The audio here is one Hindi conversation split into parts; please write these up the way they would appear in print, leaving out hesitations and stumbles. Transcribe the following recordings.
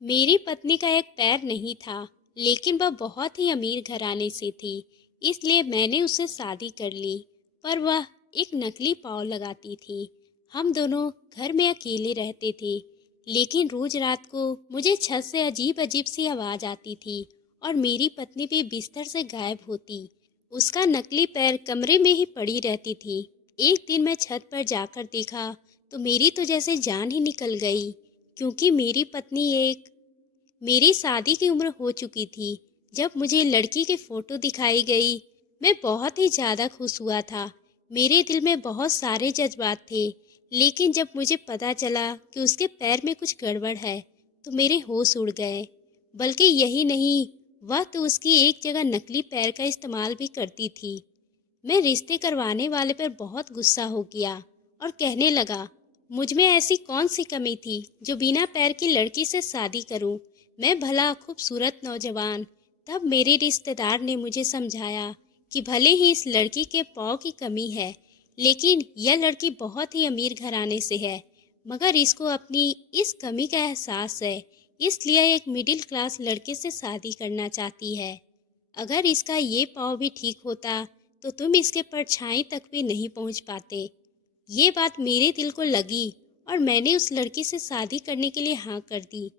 मेरी पत्नी का एक पैर नहीं था, लेकिन वह बहुत ही अमीर घराने से थी, इसलिए मैंने उससे शादी कर ली। पर वह एक नकली पाँव लगाती थी। हम दोनों घर में अकेले रहते थे, लेकिन रोज रात को मुझे छत से अजीब अजीब सी आवाज़ आती थी और मेरी पत्नी भी बिस्तर से गायब होती। उसका नकली पैर कमरे में ही पड़ी रहती थी। एक दिन मैं छत पर जाकर देखा तो मेरी तो जैसे जान ही निकल गई, क्योंकि मेरी शादी की उम्र हो चुकी थी। जब मुझे लड़की की फ़ोटो दिखाई गई, मैं बहुत ही ज़्यादा खुश हुआ था। मेरे दिल में बहुत सारे जज़्बात थे, लेकिन जब मुझे पता चला कि उसके पैर में कुछ गड़बड़ है, तो मेरे होश उड़ गए। बल्कि यही नहीं, वह तो उसकी एक जगह नकली पैर का इस्तेमाल भी करती थी। मैं रिश्ते करवाने वाले पर बहुत गुस्सा हो गया और कहने लगा, मुझ में ऐसी कौन सी कमी थी जो बिना पैर की लड़की से शादी करूं? मैं भला खूबसूरत नौजवान। तब मेरे रिश्तेदार ने मुझे समझाया कि भले ही इस लड़की के पाँव की कमी है, लेकिन यह लड़की बहुत ही अमीर घराने से है, मगर इसको अपनी इस कमी का एहसास है, इसलिए एक मिडिल क्लास लड़के से शादी करना चाहती है। अगर इसका ये पाँव भी ठीक होता तो तुम इसके परछाई तक भी नहीं पहुंच पाते। ये बात मेरे दिल को लगी और मैंने उस लड़की से शादी करने के लिए हाँ कर दी।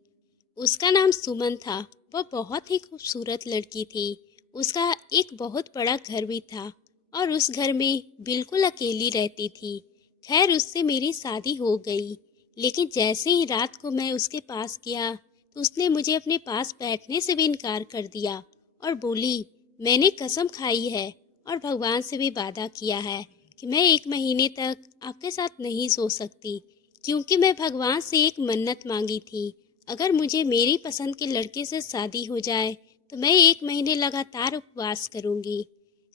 उसका नाम सुमन था। वह बहुत ही खूबसूरत लड़की थी। उसका एक बहुत बड़ा घर भी था और उस घर में बिल्कुल अकेली रहती थी। खैर, उससे मेरी शादी हो गई, लेकिन जैसे ही रात को मैं उसके पास गया तो उसने मुझे अपने पास बैठने से भी इनकार कर दिया और बोली, मैंने कसम खाई है और भगवान से भी वादा किया है कि मैं 1 महीने तक आपके साथ नहीं सो सकती, क्योंकि मैं भगवान से एक मन्नत मांगी थी। अगर मुझे मेरी पसंद के लड़के से शादी हो जाए तो मैं 1 महीने लगातार उपवास करूंगी।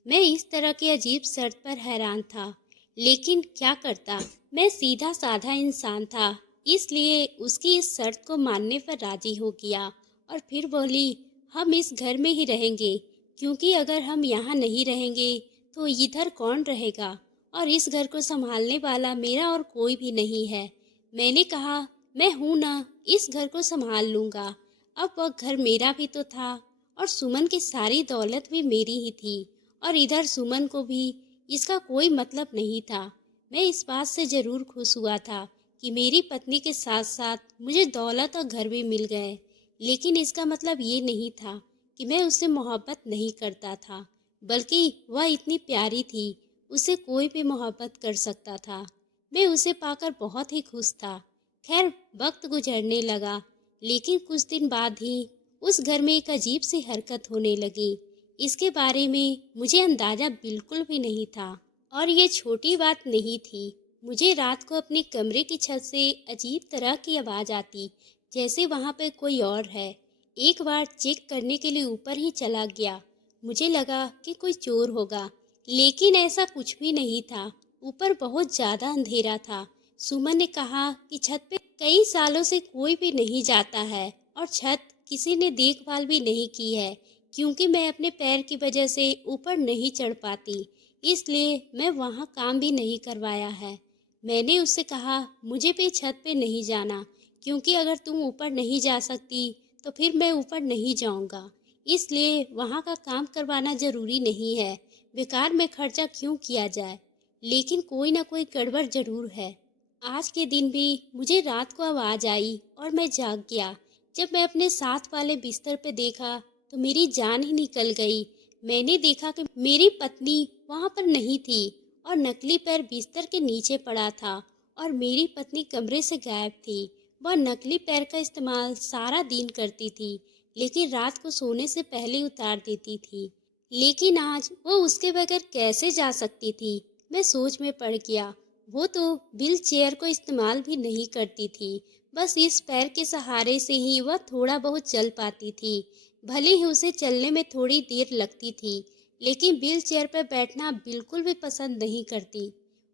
मैं इस तरह की अजीब शर्त पर हैरान था, लेकिन क्या करता, मैं सीधा साधा इंसान था, इसलिए उसकी इस शर्त को मानने पर राजी हो गया और फिर बोली, हम इस घर में ही रहेंगे, क्योंकि अगर हम यहाँ नहीं रहेंगे तो इधर कौन रहेगा और इस घर को संभालने वाला मेरा और कोई भी नहीं है। मैंने कहा, मैं हूं ना, इस घर को संभाल लूंगा। अब वह घर मेरा भी तो था और सुमन की सारी दौलत भी मेरी ही थी, और इधर सुमन को भी इसका कोई मतलब नहीं था। मैं इस बात से जरूर खुश हुआ था कि मेरी पत्नी के साथ साथ मुझे दौलत और घर भी मिल गए, लेकिन इसका मतलब ये नहीं था कि मैं उससे मोहब्बत नहीं करता था, बल्कि वह इतनी प्यारी थी, उसे कोई भी मोहब्बत कर सकता था। मैं उसे पाकर बहुत ही खुश था। खैर, वक्त गुजरने लगा, लेकिन कुछ दिन बाद ही उस घर में एक अजीब सी हरकत होने लगी। इसके बारे में मुझे अंदाजा बिल्कुल भी नहीं था, और ये छोटी बात नहीं थी। मुझे रात को अपने कमरे की छत से अजीब तरह की आवाज़ आती, जैसे वहाँ पे कोई और है। एक बार चेक करने के लिए ऊपर ही चला गया। मुझे लगा कि कोई चोर होगा, लेकिन ऐसा कुछ भी नहीं था। ऊपर बहुत ज़्यादा अंधेरा था। सुमन ने कहा कि छत पे कई सालों से कोई भी नहीं जाता है और छत किसी ने देखभाल भी नहीं की है, क्योंकि मैं अपने पैर की वजह से ऊपर नहीं चढ़ पाती, इसलिए मैं वहाँ काम भी नहीं करवाया है। मैंने उससे कहा, मुझे भी छत पे नहीं जाना, क्योंकि अगर तुम ऊपर नहीं जा सकती तो फिर मैं ऊपर नहीं जाऊँगा, इसलिए वहाँ का काम करवाना ज़रूरी नहीं है। बेकार में खर्चा क्यों किया जाए। लेकिन कोई ना कोई गड़बड़ ज़रूर है। आज के दिन भी मुझे रात को आवाज़ आई और मैं जाग गया। जब मैं अपने साथ वाले बिस्तर पे देखा तो मेरी जान ही निकल गई। मैंने देखा कि मेरी पत्नी वहाँ पर नहीं थी और नकली पैर बिस्तर के नीचे पड़ा था, और मेरी पत्नी कमरे से गायब थी। वह नकली पैर का इस्तेमाल सारा दिन करती थी, लेकिन रात को सोने से पहले उतार देती थी। लेकिन आज वो उसके बगैर कैसे जा सकती थी? मैं सोच में पड़ गया। वो तो व्हील चेयर को इस्तेमाल भी नहीं करती थी, बस इस पैर के सहारे से ही वह थोड़ा बहुत चल पाती थी। भले ही उसे चलने में थोड़ी देर लगती थी, लेकिन व्हील चेयर पर बैठना बिल्कुल भी पसंद नहीं करती।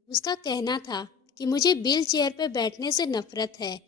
उसका कहना था कि मुझे व्हील चेयर पर बैठने से नफरत है।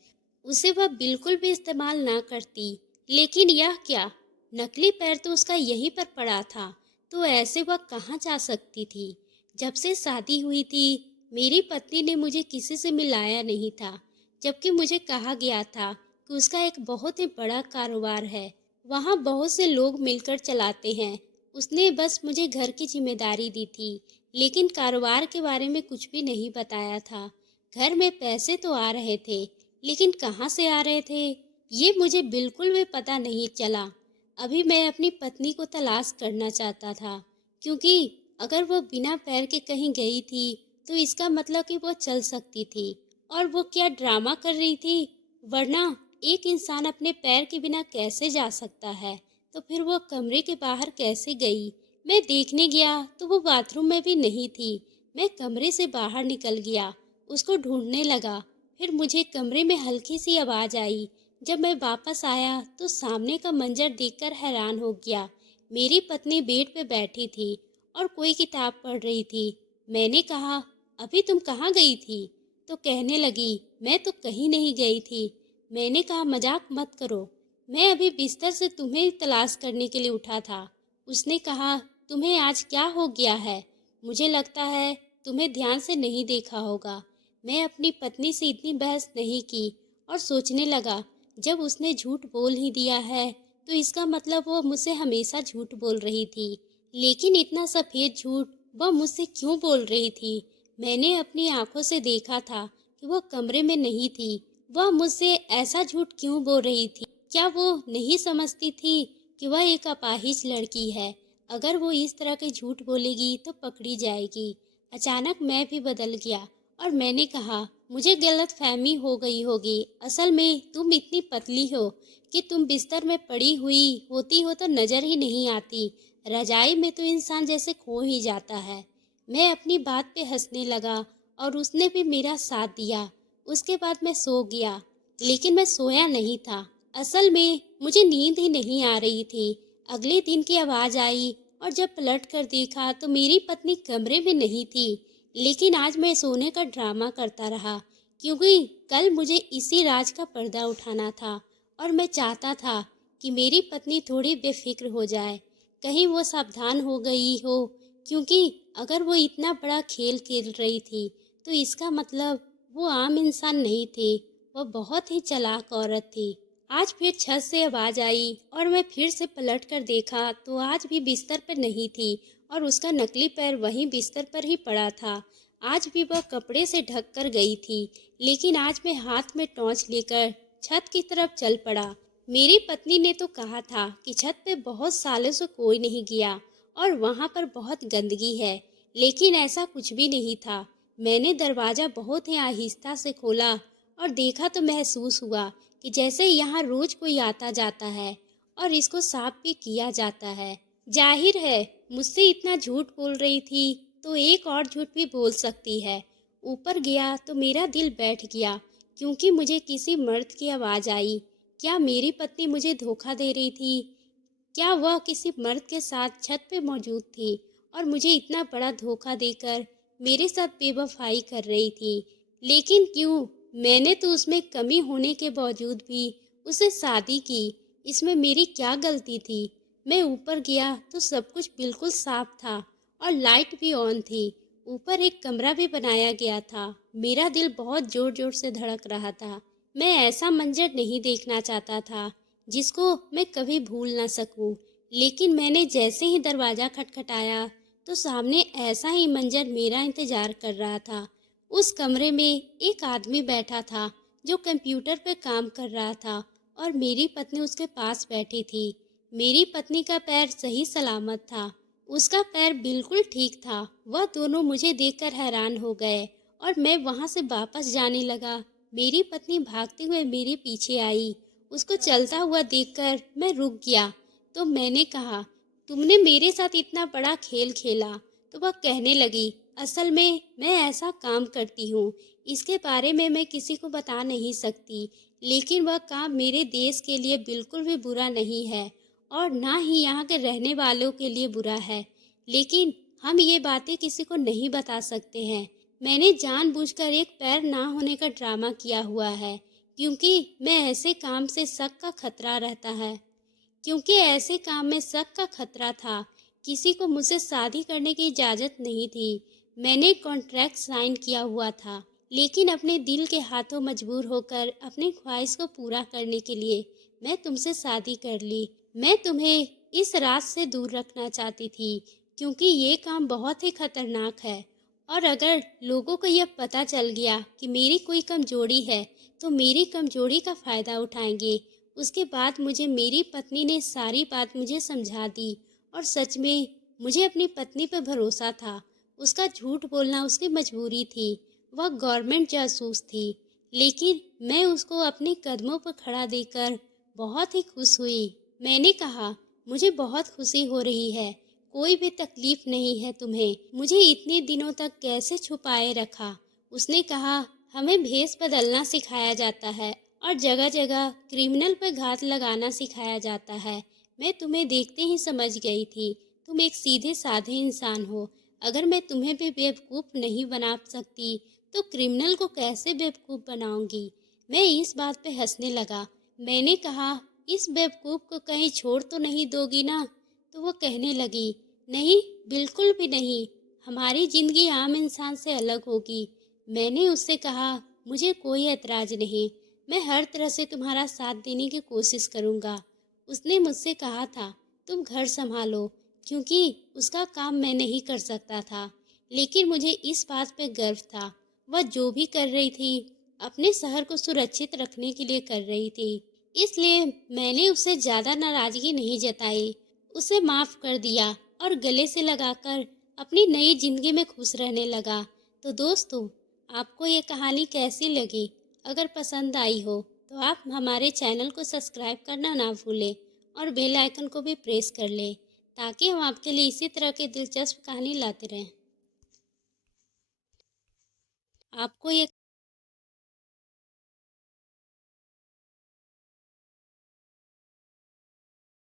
उसे वह बिल्कुल भी इस्तेमाल ना करती। लेकिन यह क्या, नकली पैर तो उसका यहीं पर पड़ा था, तो ऐसे वह कहाँ जा सकती थी? जब से शादी हुई थी, मेरी पत्नी ने मुझे किसी से मिलाया नहीं था, जबकि मुझे कहा गया था कि उसका एक बहुत ही बड़ा कारोबार है, वहाँ बहुत से लोग मिलकर चलाते हैं। उसने बस मुझे घर की जिम्मेदारी दी थी, लेकिन कारोबार के बारे में कुछ भी नहीं बताया था। घर में पैसे तो आ रहे थे, लेकिन कहाँ से आ रहे थे, ये मुझे बिल्कुल भी पता नहीं चला। अभी मैं अपनी पत्नी को तलाश करना चाहता था, क्योंकि अगर वो बिना पैर के कहीं गई थी, तो इसका मतलब कि वो चल सकती थी। और वो क्या ड्रामा कर रही थी, वरना एक इंसान अपने पैर के बिना कैसे जा सकता है, तो फिर वो कमरे के बाहर कैसे गई। मैं देखने गया तो वो बाथरूम में भी नहीं थी। मैं कमरे से बाहर निकल गया, उसको ढूंढने लगा। फिर मुझे कमरे में हल्की सी आवाज़ आई। जब मैं वापस आया तो सामने का मंजर देखकर हैरान हो गया। मेरी पत्नी बेड पे बैठी थी और कोई किताब पढ़ रही थी। मैंने कहा, अभी तुम कहाँ गई थी? तो कहने लगी, मैं तो कहीं नहीं गई थी। मैंने कहा, मजाक मत करो, मैं अभी बिस्तर से तुम्हें तलाश करने के लिए उठा था। उसने कहा, तुम्हें आज क्या हो गया है? मुझे लगता है तुम्हें ध्यान से नहीं देखा होगा। मैं अपनी पत्नी से इतनी बहस नहीं की और सोचने लगा, जब उसने झूठ बोल ही दिया है तो इसका मतलब वो मुझसे हमेशा झूठ बोल रही थी। लेकिन इतना सफेद झूठ वह मुझसे क्यों बोल रही थी? मैंने अपनी आंखों से देखा था कि वह कमरे में नहीं थी। वह मुझसे ऐसा झूठ क्यों बोल रही थी? क्या वो नहीं समझती थी कि वह एक अपाहिज लड़की है? अगर वो इस तरह के झूठ बोलेगी तो पकड़ी जाएगी। अचानक मैं भी बदल गया और मैंने कहा, मुझे गलतफहमी हो गई होगी। असल में तुम इतनी पतली हो कि तुम बिस्तर में पड़ी हुई होती हो तो नजर ही नहीं आती। रजाई में तो इंसान जैसे खो ही जाता है। मैं अपनी बात पे हंसने लगा और उसने भी मेरा साथ दिया। उसके बाद मैं सो गया, लेकिन मैं सोया नहीं था। असल में मुझे नींद ही नहीं आ रही थी। अगले दिन की आवाज़ आई और जब पलट कर देखा तो मेरी पत्नी कमरे में नहीं थी। लेकिन आज मैं सोने का ड्रामा करता रहा, क्योंकि कल मुझे इसी राज का पर्दा उठाना था और मैं चाहता था कि मेरी पत्नी थोड़ी बेफिक्र हो जाए, कहीं वो सावधान हो गई हो। क्योंकि अगर वो इतना बड़ा खेल खेल रही थी तो इसका मतलब वो आम इंसान नहीं थी, वह बहुत ही चालाक औरत थी। आज फिर छत से आवाज़ आई और मैं फिर से पलट कर देखा तो आज भी बिस्तर पर नहीं थी और उसका नकली पैर वहीं बिस्तर पर ही पड़ा था। आज भी वह कपड़े से ढक कर गई थी, लेकिन आज मैं हाथ में टॉर्च लेकर छत की तरफ चल पड़ा। मेरी पत्नी ने तो कहा था कि छत पे बहुत सालों से कोई नहीं गया और वहाँ पर बहुत गंदगी है, लेकिन ऐसा कुछ भी नहीं था। मैंने दरवाज़ा बहुत ही आहिस्ता से खोला और देखा तो महसूस हुआ कि जैसे यहाँ रोज कोई आता जाता है और इसको साफ भी किया जाता है। जाहिर है मुझसे इतना झूठ बोल रही थी तो एक और झूठ भी बोल सकती है। ऊपर गया तो मेरा दिल बैठ गया, क्योंकि मुझे किसी मर्द की आवाज़ आई। क्या मेरी पत्नी मुझे धोखा दे रही थी? क्या वह किसी मर्द के साथ छत पे मौजूद थी और मुझे इतना बड़ा धोखा देकर मेरे साथ बेवफाई कर रही थी? लेकिन क्यों? मैंने तो उसमें कमी होने के बावजूद भी उससे शादी की। इसमें मेरी क्या गलती थी? मैं ऊपर गया तो सब कुछ बिल्कुल साफ था और लाइट भी ऑन थी। ऊपर एक कमरा भी बनाया गया था। मेरा दिल बहुत जोर जोर से धड़क रहा था। मैं ऐसा मंजर नहीं देखना चाहता था जिसको मैं कभी भूल ना सकूं। लेकिन मैंने जैसे ही दरवाज़ा खटखटाया तो सामने ऐसा ही मंजर मेरा इंतजार कर रहा था। उस कमरे में एक आदमी बैठा था जो कंप्यूटर पर काम कर रहा था और मेरी पत्नी उसके पास बैठी थी। मेरी पत्नी का पैर सही सलामत था, उसका पैर बिल्कुल ठीक था। वह दोनों मुझे देखकर हैरान हो गए और मैं वहां से वापस जाने लगा। मेरी पत्नी भागते हुए मेरे पीछे आई। उसको चलता हुआ देखकर मैं रुक गया। तो मैंने कहा, तुमने मेरे साथ इतना बड़ा खेल खेला? तो वह कहने लगी, असल में मैं ऐसा काम करती हूँ, इसके बारे में मैं किसी को बता नहीं सकती, लेकिन वह काम मेरे देश के लिए बिल्कुल भी बुरा नहीं है और ना ही यहाँ के रहने वालों के लिए बुरा है। लेकिन हम ये बातें किसी को नहीं बता सकते हैं। मैंने जानबूझकर एक पैर ना होने का ड्रामा किया हुआ है, क्योंकि मैं ऐसे काम से शक का खतरा रहता है। क्योंकि ऐसे काम में शक का खतरा था। किसी को मुझसे शादी करने की इजाज़त नहीं थी। मैंने कॉन्ट्रैक्ट साइन किया हुआ था, लेकिन अपने दिल के हाथों मजबूर होकर अपनी ख्वाहिश को पूरा करने के लिए मैं तुमसे शादी कर ली। मैं तुम्हें इस राज से दूर रखना चाहती थी क्योंकि ये काम बहुत ही खतरनाक है और अगर लोगों को यह पता चल गया कि मेरी कोई कमजोरी है तो मेरी कमजोरी का फ़ायदा उठाएंगे। उसके बाद मुझे मेरी पत्नी ने सारी बात मुझे समझा दी और सच में मुझे अपनी पत्नी पर भरोसा था। उसका झूठ बोलना उसकी मजबूरी थी। वह गवर्नमेंट जासूस थी, लेकिन मैं उसको अपने कदमों पर खड़ा देकर बहुत ही खुश हुई। मैंने कहा, मुझे बहुत खुशी हो रही है, कोई भी तकलीफ नहीं है तुम्हें। मुझे इतने दिनों तक कैसे छुपाए रखा? उसने कहा, हमें भेष बदलना सिखाया जाता है और जगह जगह क्रिमिनल पर घात लगाना सिखाया जाता है। मैं तुम्हें देखते ही समझ गई थी, तुम एक सीधे साधे इंसान हो। अगर मैं तुम्हें भी बेवकूफ़ नहीं बना सकती तो क्रिमिनल को कैसे बेवकूफ़ बनाऊंगी? मैं इस बात पे हंसने लगा। मैंने कहा, इस बेवकूफ़ को कहीं छोड़ तो नहीं दोगी ना? तो वो कहने लगी, नहीं, बिल्कुल भी नहीं, हमारी ज़िंदगी आम इंसान से अलग होगी। मैंने उससे कहा, मुझे कोई एतराज़ नहीं, मैं हर तरह से तुम्हारा साथ देने की कोशिश करूँगा। उसने मुझसे कहा था, तुम घर संभालो, क्योंकि उसका काम मैं नहीं कर सकता था। लेकिन मुझे इस बात पे गर्व था, वह जो भी कर रही थी, अपने शहर को सुरक्षित रखने के लिए कर रही थी। इसलिए मैंने उससे ज़्यादा नाराज़गी नहीं जताई, उसे माफ़ कर दिया और गले से लगाकर अपनी नई ज़िंदगी में खुश रहने लगा। तो दोस्तों, आपको ये कहानी कैसी लगी? अगर पसंद आई हो तो आप हमारे चैनल को सब्सक्राइब करना ना भूलें और बेल आइकन को भी प्रेस कर लें ताकि हम आपके लिए इसी तरह की दिलचस्प कहानी लाते रहें। आपको ये